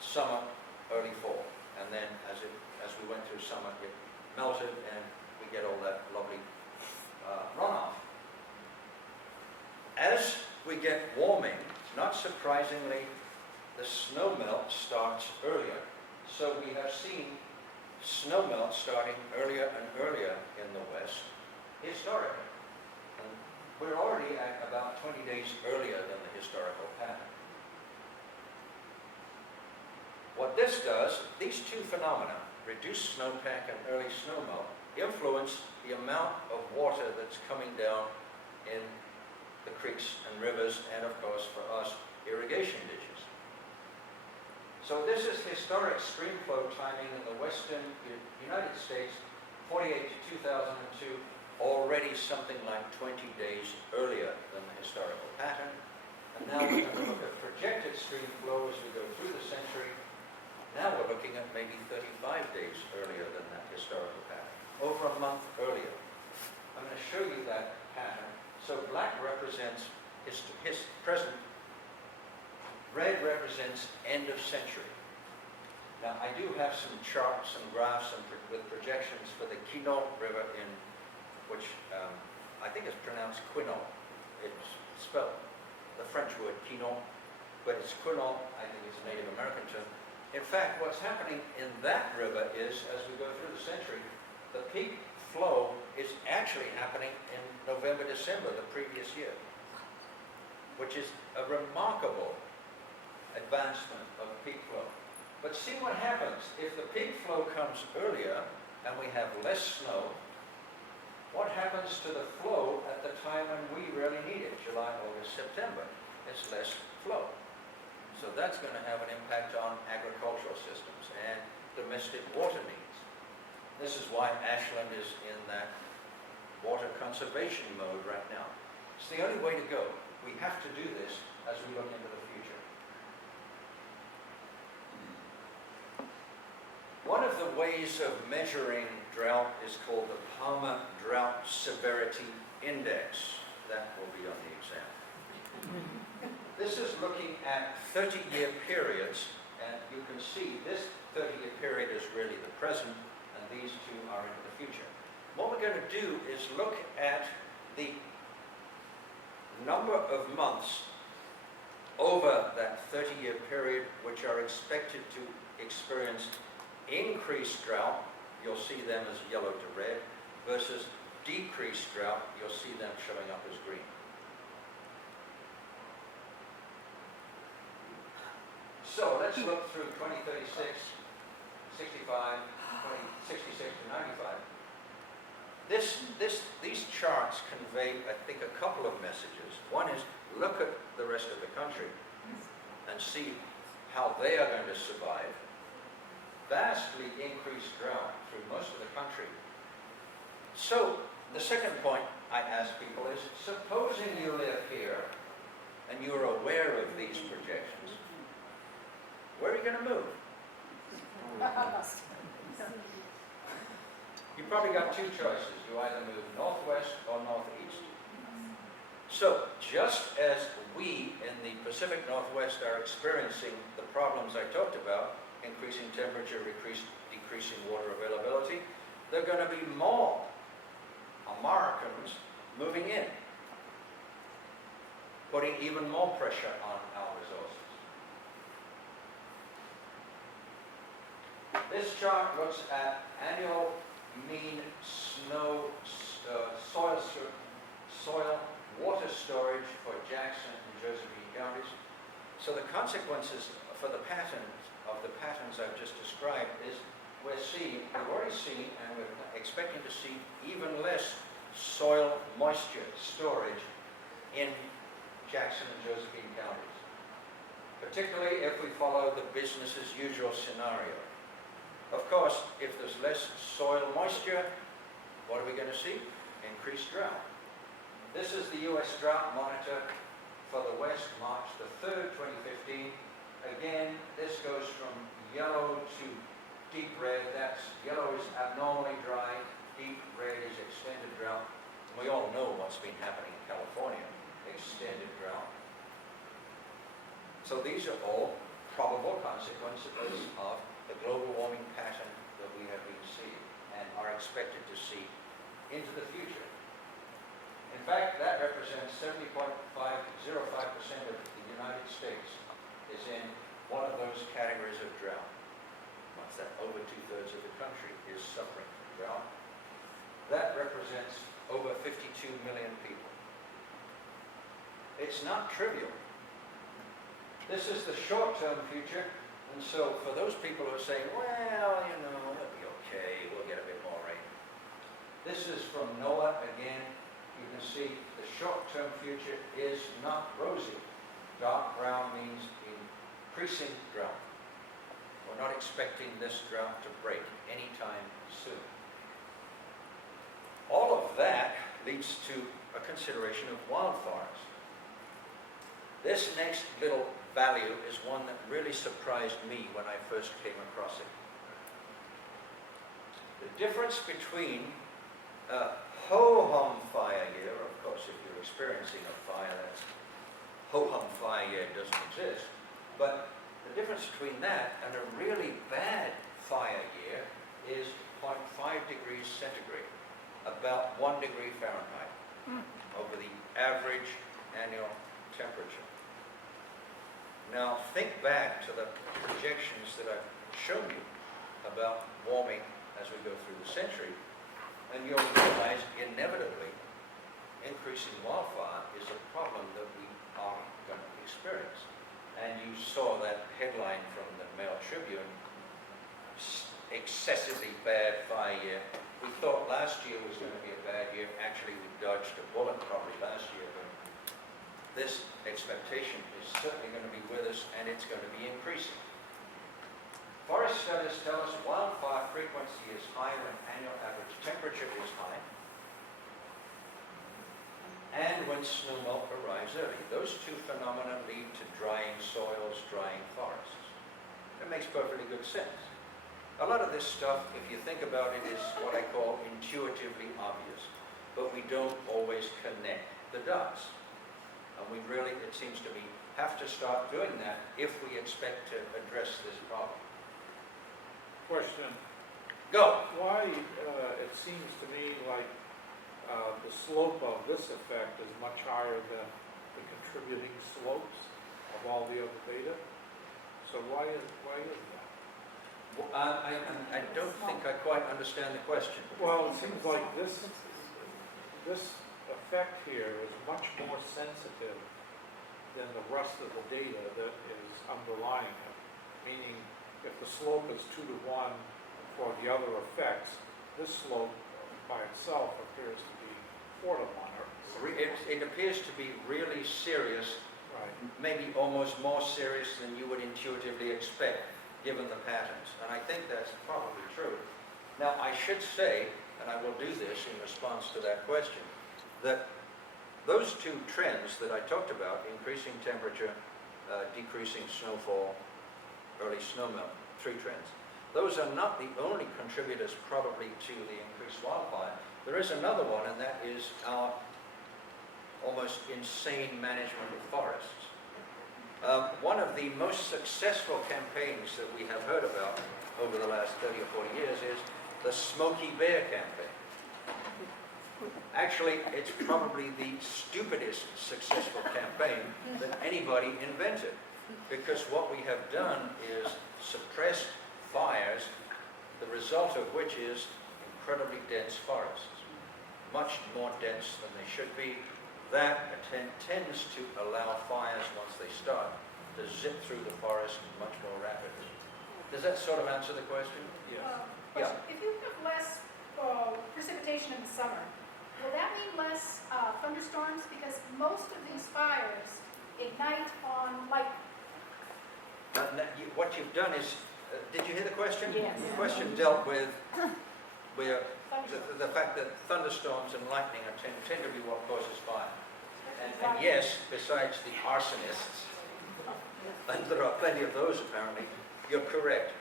summer, early fall. And then as we went through summer, it melted and we get all that lovely runoff. As we get warming, not surprisingly, the snow melt starts earlier. So we have seen snow melt starting earlier and earlier in the West, historically. And we're already at about 20 days earlier than the historical pattern. What this does, these two phenomena, reduced snowpack and early snowmelt, influence the amount of water that's coming down in the creeks and rivers, and of course for us, irrigation ditches. So this is historic stream flow timing in the western United States, 48 to 2002, already something like 20 days earlier than the historical pattern. And now we're going to look at projected stream flow as we go through the century. Now we're looking at maybe 35 days earlier than that historical pattern, over a month earlier. I'm going to show you that pattern. So black represents his present, red represents end of century. Now I do have some charts and graphs and with projections for the Keynote River in which I think is pronounced Quinault. It's spelled the French word Quinault, but it's Quinault. I think it's a Native American term. In fact, what's happening in that river is, as we go through the century, the peak flow is actually happening in November, December, the previous year, which is a remarkable advancement of peak flow. But see what happens. If the peak flow comes earlier and we have less snow, what happens to the flow at the time when we really need it, July, August, September? It's less flow. So that's going to have an impact on agricultural systems and domestic water needs. This is why Ashland is in that water conservation mode right now. It's the only way to go. We have to do this as we look into the future. One of the ways of measuring drought is called the Palmer Drought Severity Index. That will be on the exam. This is looking at 30-year periods, and you can see this 30-year period is really the present, and these two are into the future. What we're going to do is look at the number of months over that 30-year period which are expected to experience increased drought, you'll see them as yellow to red, versus decreased drought, you'll see them showing up as green. So let's look through 2036, 65, 2066 to 95. These charts convey, I think, a couple of messages. One is, look at the rest of the country and see how they are going to survive. Vastly increased drought through most of the country. So the second point I ask people is, supposing you live here and you're aware of these projections, where are you going to move? You probably got two choices. You either move northwest or northeast. So just as we in the Pacific Northwest are experiencing the problems I talked about, increasing temperature, decreasing water availability, there are going to be more Americans moving in, putting even more pressure on our resources. This chart looks at annual mean soil water storage for Jackson and Josephine counties. So the consequences for the patterns I've just described is we've already seen, and we're expecting to see even less soil moisture storage in Jackson and Josephine counties, particularly if we follow the business as usual scenario. Of course, if there's less soil moisture, what are we going to see? Increased drought. This is the U.S. Drought Monitor for the West, March the 3rd, 2015. Again, this goes from yellow to deep red. Yellow is abnormally dry, deep red is extended drought. We all know what's been happening in California, extended drought. So these are all probable consequences of the global warming pattern that we have been seeing and are expected to see into the future. In fact, that represents 70.505% of the United States is in one of those categories of drought. Once that over 2/3 of the country is suffering from drought, that represents over 52 million people. It's not trivial. This is the short-term future, and so for those people who are saying, well, you know, it'll be okay, we'll get a bit more rain. This is from NOAA again. You can see the short-term future is not rosy. Dark brown means increasing drought. We're not expecting this drought to break anytime soon. All of that leads to a consideration of wildfires. This next little value is one that really surprised me when I first came across it. The difference between a ho-hum fire year, of course if you're experiencing a fire, that's ho-hum fire year doesn't exist, but the difference between that and a really bad fire year is 0.5 degrees centigrade, about 1 degree Fahrenheit, over the average annual temperature. Now think back to the projections that I've shown you about warming as we go through the century, and you'll realize inevitably increasing wildfire is a problem that we are going to experience. And you saw that headline from the Mail Tribune, excessively bad fire year. We thought last year was going to be a bad year. Actually, we dodged a bullet probably last year, but this expectation is certainly going to be with us, and it's going to be increasing. Forest studies tell us wildfire frequency is high when annual average temperature is high, and when snowmelt arrives early. Those two phenomena lead to drying soils, drying forests. It makes perfectly good sense. A lot of this stuff, if you think about it, is what I call intuitively obvious, but we don't always connect the dots. And we really, it seems to me, have to start doing that if we expect to address this problem. Question. Go. Why, it seems to me like the slope of this effect is much higher than the contributing slopes of all the other data. So why is that? Well, I don't think I quite understand the question. Well, it seems like this effect here is much more sensitive than the rest of the data that is underlying it. Meaning, if the slope is 2 to 1 for the other effects, this slope by itself appears to be 4 to 1. It appears to be really serious, Right. maybe almost more serious than you would intuitively expect, given the patterns. And I think that's probably true. Now, I should say, and I will do this in response to that question, that those two trends that I talked about, increasing temperature, decreasing snowfall, early snowmelt, 3 trends, those are not the only contributors probably to the increased wildfire. There is another one, and that is our almost insane management of forests. One of the most successful campaigns that we have heard about over the last 30 or 40 years is the Smokey Bear campaign. Actually, it's probably the stupidest successful campaign that anybody invented, because what we have done is suppressed fires, the result of which is incredibly dense forests, much more dense than they should be. That tends to allow fires, once they start, to zip through the forest much more rapidly. Does that sort of answer the question? Yes. Yeah. If you have less precipitation in the summer, will that mean less thunderstorms? Because most of these fires ignite on light. What you've done is, did you hear the question? Yes. The question dealt with the fact that thunderstorms and lightning tend to be what causes fire. And yes, besides the arsonists, and there are plenty of those apparently, you're correct.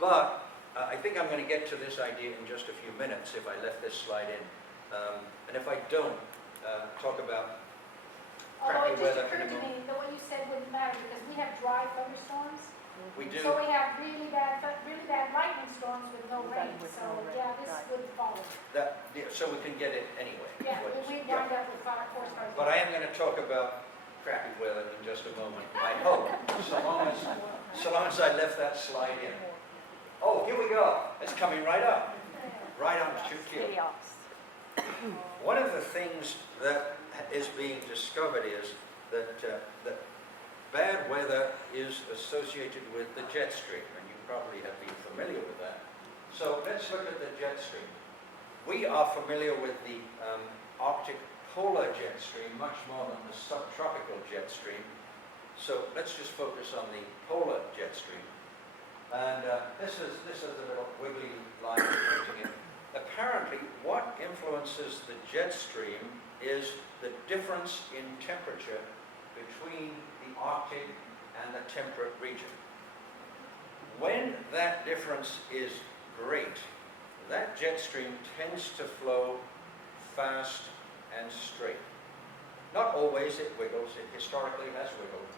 But I think I'm going to get to this idea in just a few minutes if I left this slide in. And if I don't, talk about Although crappy it just weather occurred to anymore. me that what you said wouldn't matter because we have dry thunderstorms We do. So we have really bad lightning storms with no rain, With so no rain, yeah, this right. would follow. So we can get it anyway. Yeah, What- we yeah. wind up with fire force fires. But I am going to talk about crappy weather in just a moment. I hope, so long as I left that slide in. Oh, here we go. It's coming right up. Right up to cue. Chaos. One of the things that is being discovered is that bad weather is associated with the jet stream, and you probably have been familiar with that. So let's look at the jet stream. We are familiar with the Arctic polar jet stream much more than the subtropical jet stream. So let's just focus on the polar jet stream. And this is a little wiggly line depicting it. Apparently, what influences the jet stream is the difference in temperature between the Arctic and the temperate region. When that difference is great, that jet stream tends to flow fast and straight. Not always it wiggles, it historically has wiggled.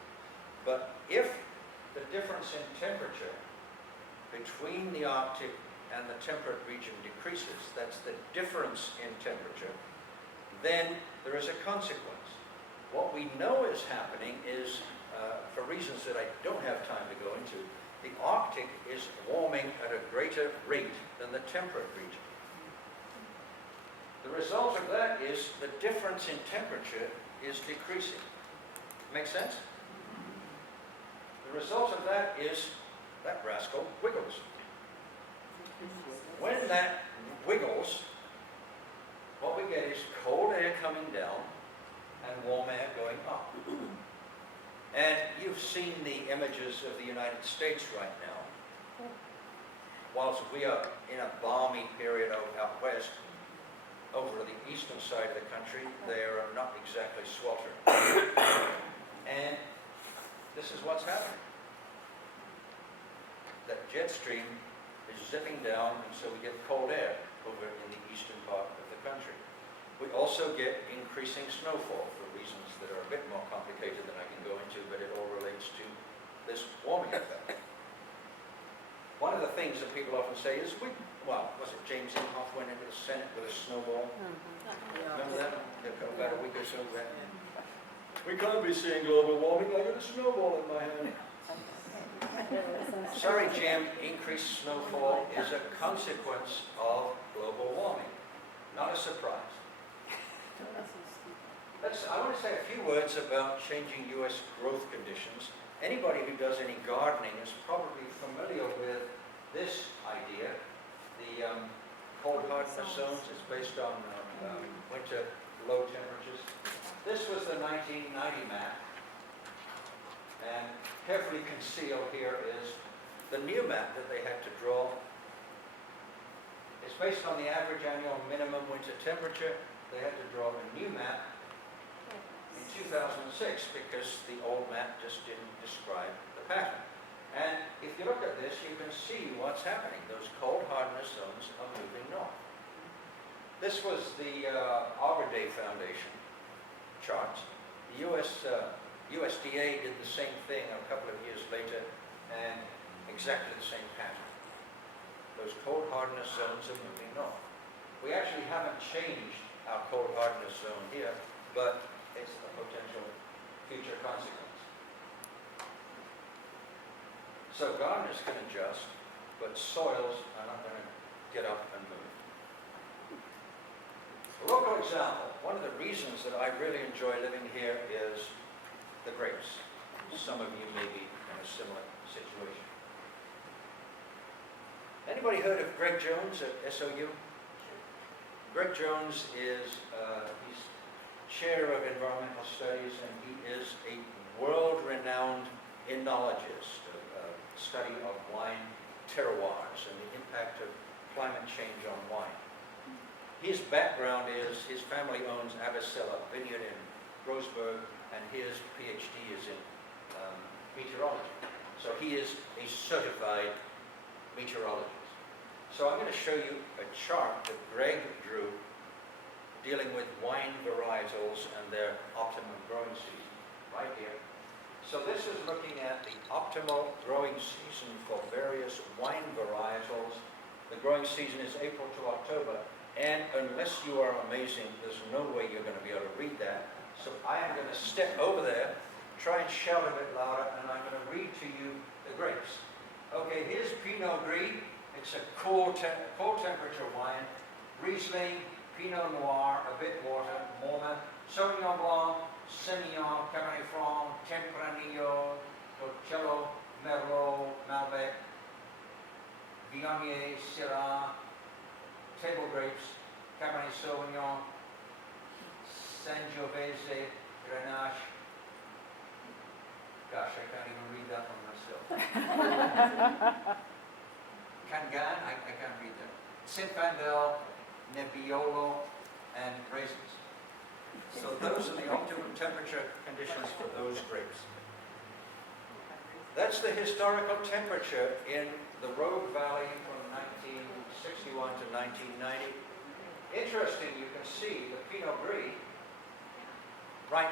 But if the difference in temperature between the Arctic and the temperate region decreases, that's the difference in temperature, then there is a consequence. What we know is happening is, for reasons that I don't have time to go into, the Arctic is warming at a greater rate than the temperate region. The result of that is the difference in temperature is decreasing. Make sense? The result of that is that rascal wiggles. When that wiggles, what we get is cold air coming down and warm air going up. And you've seen the images of the United States right now. Whilst we are in a balmy period out west, over the eastern side of the country, they are not exactly sweltering. And this is what's happening. That jet stream is zipping down, and so we get cold air over in the eastern part of the country. We also get increasing snowfall for reasons that are a bit more complicated than I can go into, but it all relates to this warming effect. One of the things that people often say is, was it James Inhofe went into the Senate with a snowball? Remember that? About a week or so back. We can't be seeing global warming, I got a snowball in my hand. Sorry, Jim, increased snowfall is a consequence of global warming, not a surprise. I want to say a few words about changing U.S. growth conditions. Anybody who does any gardening is probably familiar with this idea. The cold hardness zones is based on winter low temperatures. This was the 1990 map, and carefully concealed here is the new map that they had to draw. It's based on the average annual minimum winter temperature. They had to draw a new map in 2006 because the old map just didn't describe the pattern. And if you look at this, you can see what's happening. Those cold hardness zones are moving north. This was the Arbor Day Foundation charts. The USDA did the same thing a couple of years later, and exactly the same pattern. Those cold hardness zones are moving north. We actually haven't changed our cold hardness zone here, but it's a potential future consequence. So gardeners can adjust, but soils are not going to get up and move. A local example. One of the reasons that I really enjoy living here is the grapes. Some of you may be in a similar situation. Anybody heard of Greg Jones at SOU? Greg Jones is he's chair of environmental studies, and he is a world-renowned enologist, study of wine terroirs and the impact of climate change on wine. His background is his family owns Abbasilla vineyard in Roseburg, and his PhD is in meteorology. So he is a certified meteorologist. So I'm going to show you a chart that Greg drew dealing with wine varietals and their optimum growing season, right here. So this is looking at the optimal growing season for various wine varietals. The growing season is April to October, and unless you are amazing, there's no way you're going to be able to read that. So I am going to step over there, try and shout a bit louder, and I'm going to read to you the grapes. Okay, here's Pinot Gris. It's a cool temperature wine. Riesling, Pinot Noir, a bit water, Mormon, Sauvignon Blanc, Semillon, Cabernet Franc, Tempranillo, Torcello, Merlot, Malbec, Viognier, Syrah, table grapes, Cabernet Sauvignon, Sangiovese, Grenache. Gosh, I can't even read that one myself. Cangan, I can't read that. Zinfandel, Nebbiolo, and raisins. So those are the optimum temperature conditions for those grapes. That's the historical temperature in the Rogue Valley from 1961 to 1990. Interesting, you can see the Pinot Gris right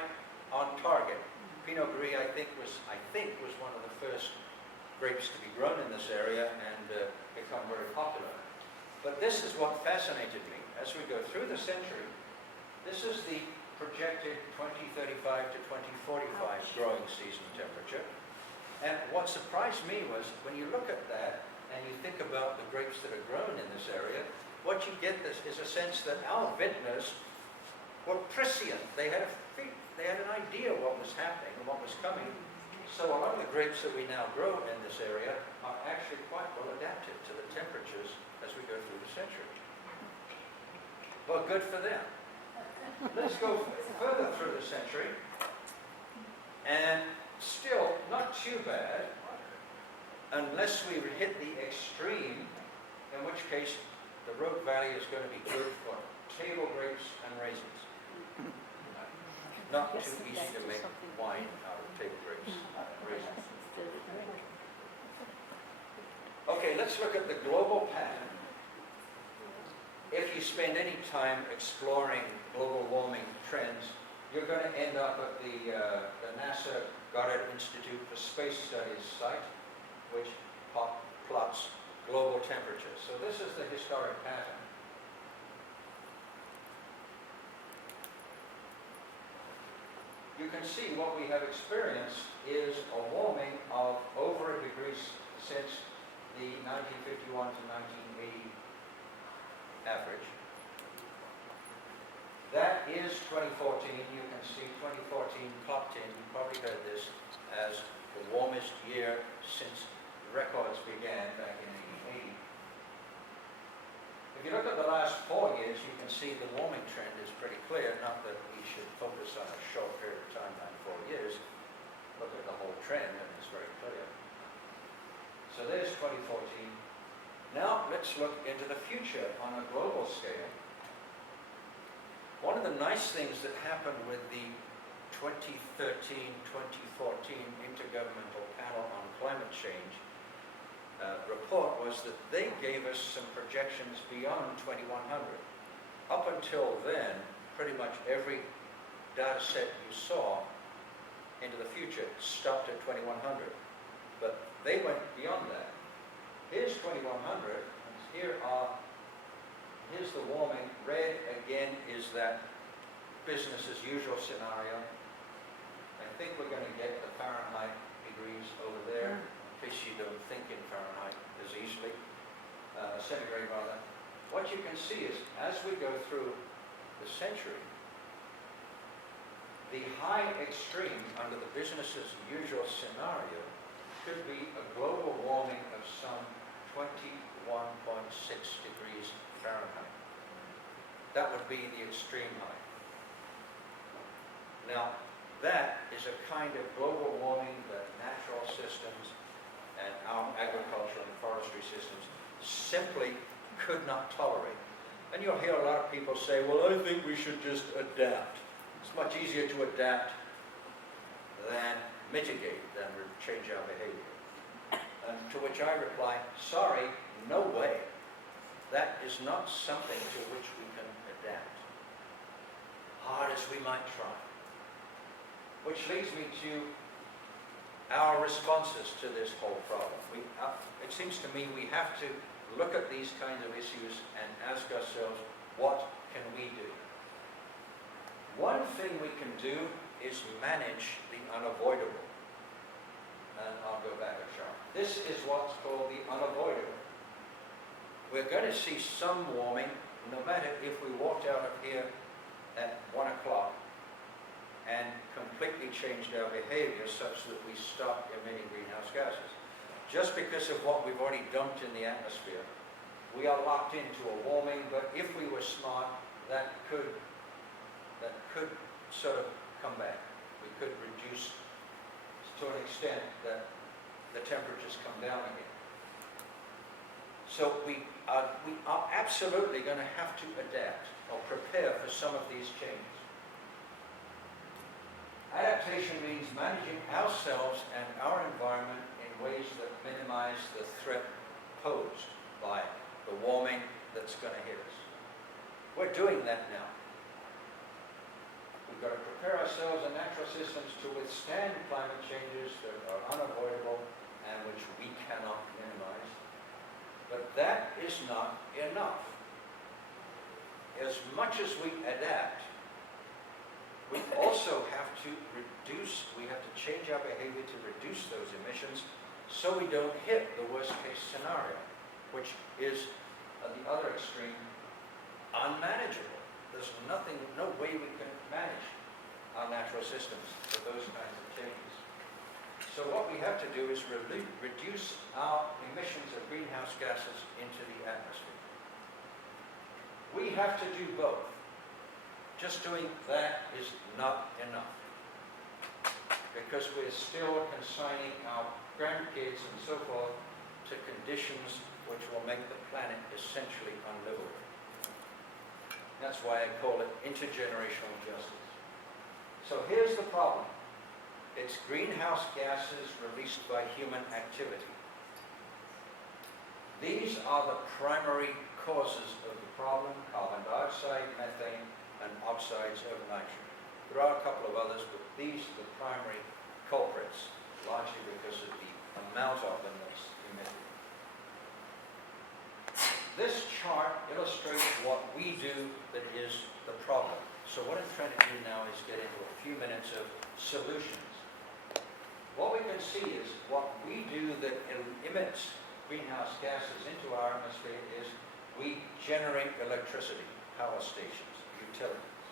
on target. Pinot Gris, I think was one of the first grapes to be grown in this area and become very popular. But this is what fascinated me. As we go through the century, this is the projected 2035 to 2045 growing season temperature. And what surprised me was when you look at that and you think about the grapes that are grown in this area, what you get is a sense that our vintners were prescient. They had an idea what was happening and what was coming. So a lot of the grapes that we now grow in this area are actually quite well adapted to the temperatures as we go through the century. Well, good for them. Let's go further through the century, and still not too bad, unless we hit the extreme, in which case the Rogue Valley is going to be good for table grapes and raisins. Not too easy to make wine out of table grapes and raisins. Okay, let's look at the global pattern. If you spend any time exploring global warming trends, you're going to end up at the NASA Goddard Institute for Space Studies site, which plots global temperatures. So this is the historic pattern. You can see what we have experienced is a warming of over a degree since the 1951 to 1980 average. That is 2014. You can see 2014 clocked in. You probably heard this as the warmest year since records began back in 1880. If you look at the last 4 years, you can see the warming trend is pretty clear. Not that we should focus on a short period of time, like 4 years. Look at the whole trend, and it's very clear. So there's 2014. Now let's look into the future on a global scale. One of the nice things that happened with the 2013-2014 Intergovernmental Panel on Climate Change report was that they gave us some projections beyond 2100. Up until then, pretty much every data set you saw into the future stopped at 2100. But they went beyond that. Here's 2100, and here's the warming. Red, again, is that business as usual scenario. I think we're going to get the Fahrenheit degrees over there, in case you don't think in Fahrenheit as easily, centigrade rather. What you can see is, as we go through the century, the high extreme under the business as usual scenario could be a global warming of some 21.6 degrees Fahrenheit. That would be the extreme high. Now, that is a kind of global warming that natural systems and our agricultural and forestry systems simply could not tolerate. And you'll hear a lot of people say, well, I think we should just adapt. It's much easier to adapt than mitigate, than change our behavior. And to which I reply, sorry, no way. That is not something to which we can adapt, hard as we might try. Which leads me to our responses to this whole problem. It seems to me we have to look at these kinds of issues and ask ourselves, what can we do? One thing we can do is manage the unavoidable. And I'll go back a chart. This is what's called the unavoidable. We're going to see some warming, no matter if we walked out of here at 1 o'clock and completely changed our behavior such that we stop emitting greenhouse gases. Just because of what we've already dumped in the atmosphere, we are locked into a warming, but if we were smart, that could sort of come back. We could reduce to an extent that the temperatures come down again. So we are absolutely going to have to adapt or prepare for some of these changes. Adaptation means managing ourselves and our environment in ways that minimize the threat posed by the warming that's going to hit us. We're doing that now. We've got to prepare ourselves and natural systems to withstand climate changes that are unavoidable and which we cannot minimize. But that is not enough. As much as we adapt, we also have to change our behavior to reduce those emissions so we don't hit the worst case scenario, which is, at the other extreme, unmanageable. There's no way we can manage our natural systems for those kinds of changes. So what we have to do is reduce our emissions of greenhouse gases into the atmosphere. We have to do both. Just doing that is not enough, because we're still consigning our grandkids and so forth to conditions which will make the planet essentially unlivable. That's why I call it intergenerational justice. So here's the problem. It's greenhouse gases released by human activity. These are the primary causes of the problem: carbon dioxide, methane, and oxides of nitrogen. There are a couple of others, but these are the primary culprits, largely because of the amount of them that's emitted. This chart illustrates what we do that is the problem. So what I'm trying to do now is get into a few minutes of solutions. What we can see is what we do that emits greenhouse gases into our atmosphere is we generate electricity, power stations, utilities.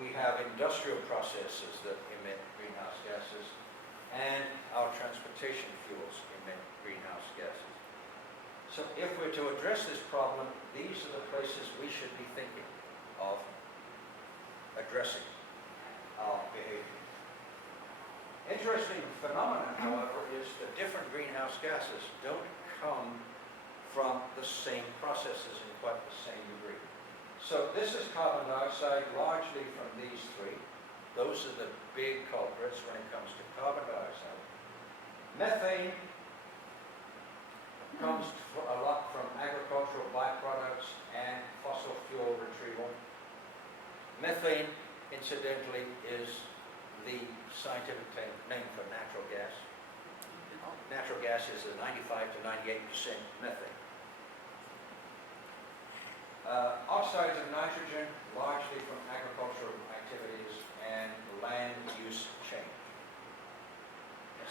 We have industrial processes that emit greenhouse gases, and our transportation fuels emit greenhouse gases. So if we're to address this problem, these are the places we should be thinking of addressing our behavior. Interesting phenomenon, however, is that different greenhouse gases don't come from the same processes in quite the same degree. So this is carbon dioxide, largely from these three. Those are the big culprits when it comes to carbon dioxide. Methane comes a lot from agricultural byproducts and fossil fuel retrieval. Methane, incidentally, is the scientific name for natural gas. Natural gas is a 95 to 98% methane. Oxides of nitrogen, largely from agricultural activities and land use change.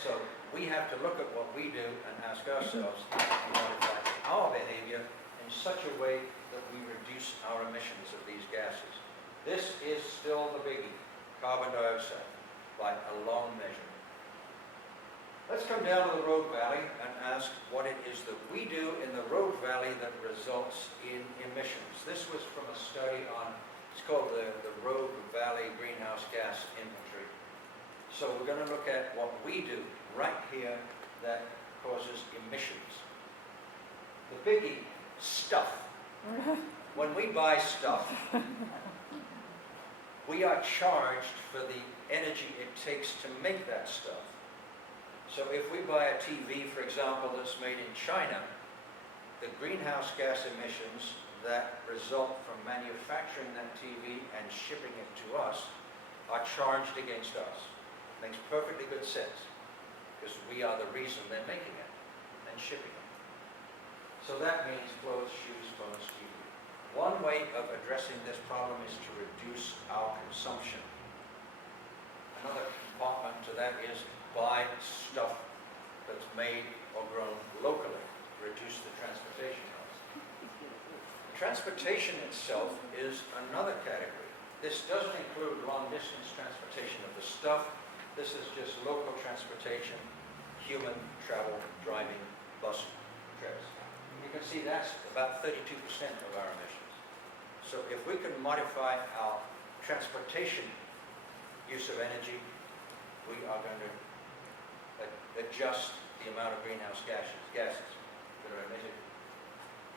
So we have to look at what we do and ask ourselves how to modify our behavior in such a way that we reduce our emissions of these gases. This is still the biggie, carbon dioxide, by a long measure. Let's come down to the road valley and ask what it is that we do in the road valley that results in emissions. This was from a study on, it's called the Road Valley Greenhouse Gas Inventory. So we're going to look at what we do right here that causes emissions. The biggie, stuff. When we buy stuff, we are charged for the energy it takes to make that stuff. So if we buy a TV, for example, that's made in China, the greenhouse gas emissions that result from manufacturing that TV and shipping it to us are charged against us. Makes perfectly good sense, because we are the reason they're making it and shipping it. So that means clothes, shoes, phones, TV. One way of addressing this problem is to reduce our consumption. Another compartment to that is buy stuff that's made or grown locally, reduce the transportation costs. Transportation itself is another category. This doesn't include long-distance transportation of the stuff. This is just local transportation, human travel, driving, bus trips. You can see that's about 32% of our emissions. So if we can modify our transportation use of energy, we are going to adjust the amount of greenhouse gases that are emitted.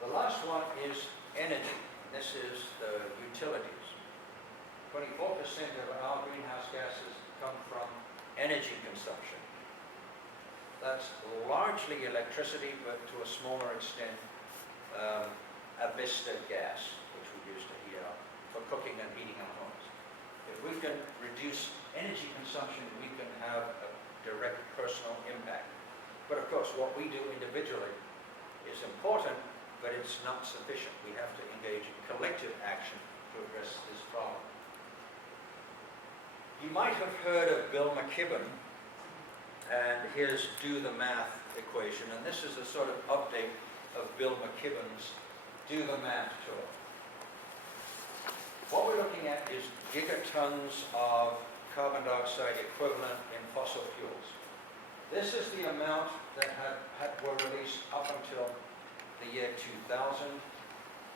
The last one is energy. This is the utilities. 24% of our greenhouse gases come from energy consumption. That's largely electricity, but to a smaller extent, Avista gas, which we use to heat up for cooking and heating our homes. If we can reduce energy consumption, we can have a direct personal impact. But of course, what we do individually is important, but it's not sufficient. We have to engage in collective action to address this problem. You might have heard of Bill McKibben and his do the math equation, and this is a sort of update of Bill McKibben's do the math tool. What we're looking at is gigatons of carbon dioxide equivalent in fossil fuels. This is the amount that were released up until the year 2000.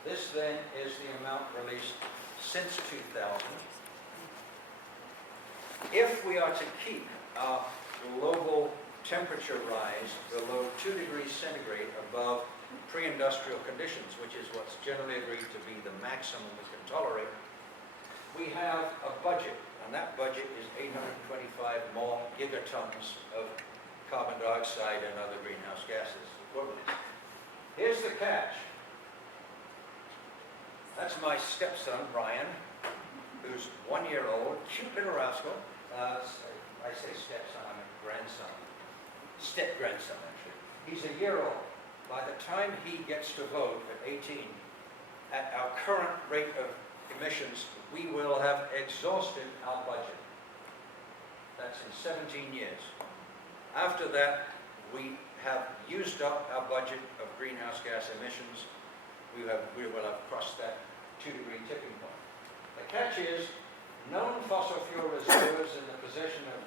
This then is the amount released since 2000. If we are to keep our global temperature rise below 2 degrees centigrade above pre-industrial conditions, which is what's generally agreed to be the maximum we can tolerate, we have a budget, and that budget is 825 more gigatons of carbon dioxide and other greenhouse gases equivalents. Here's the catch. That's my stepson, Ryan, who's 1 year old, cute little rascal. I say stepson, I'm a grandson. Step-grandson, actually. He's a year old. By the time he gets to vote at 18, at our current rate of emissions, we will have exhausted our budget. That's in 17 years. After that, we have used up our budget of greenhouse gas emissions. We will have crossed that 2-degree tipping point. The catch is, known fossil fuel reserves in the possession of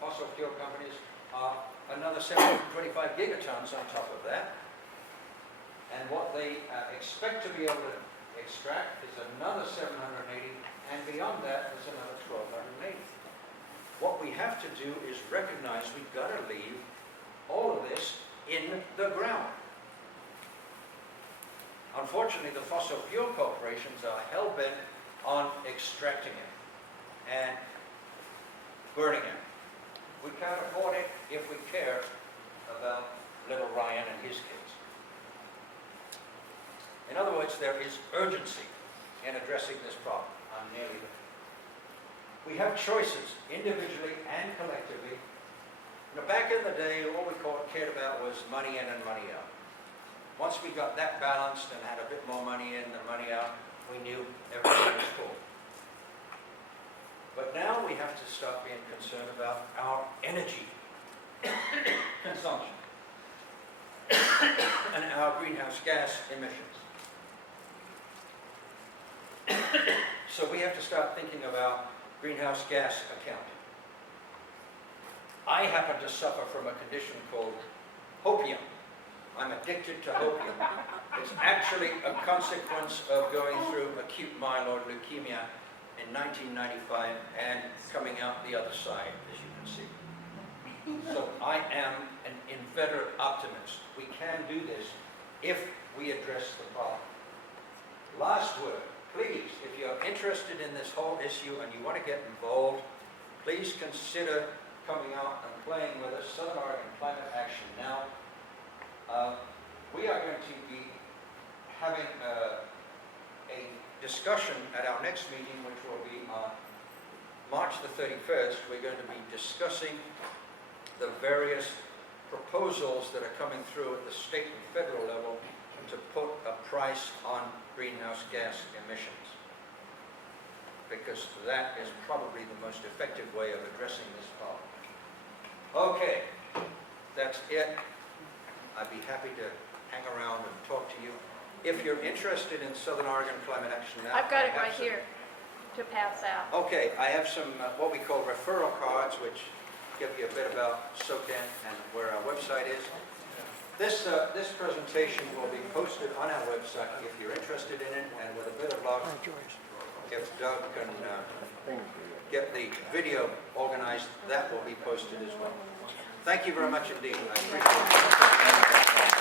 fossil fuel companies are another 725 gigatons on top of that. And what they expect to be able to extract is another 780, and beyond that, there's another 1,280. What we have to do is recognize we've got to leave all of this in the ground. Unfortunately, the fossil fuel corporations are hell-bent on extracting it and burning it. We can't afford it if we care about little Ryan and his kids. In other words, there is urgency in addressing this problem. I'm nearly there. We have choices, individually and collectively. Now, back in the day, all we cared about was money in and money out. Once we got that balanced and had a bit more money in than money out, we knew everything was cool. But now we have to start being concerned about our energy consumption and our greenhouse gas emissions. So we have to start thinking about greenhouse gas accounting. I happen to suffer from a condition called opium. I'm addicted to opium. It's actually a consequence of going through acute myeloid leukemia in 1995 and coming out the other side, as you can see. So I am an inveterate optimist. We can do this if we address the problem. Last word, please, if you're interested in this whole issue and you want to get involved, please consider coming out and playing with us. Southern Oregon Climate Action Now. We are going to be having a discussion at our next meeting, which will be on March the 31st, we're going to be discussing the various proposals that are coming through at the state and federal level to put a price on greenhouse gas emissions, because that is probably the most effective way of addressing this problem. Okay, that's it. I'd be happy to hang around and talk to you. If you're interested in Southern Oregon Climate Action Now, I've got I it have right some- here to pass out. Okay, I have some what we call referral cards, which give you a bit about SOCAN and where our website is. This presentation will be posted on our website if you're interested in it, and with a bit of luck, if Doug can get the video organized, that will be posted as well. Thank you very much indeed. I appreciate it.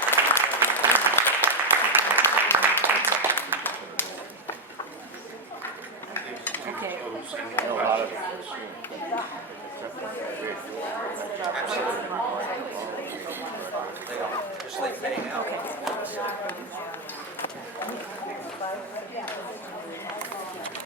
Okay. A lot of it is, Absolutely. They are, just like paying out. Okay.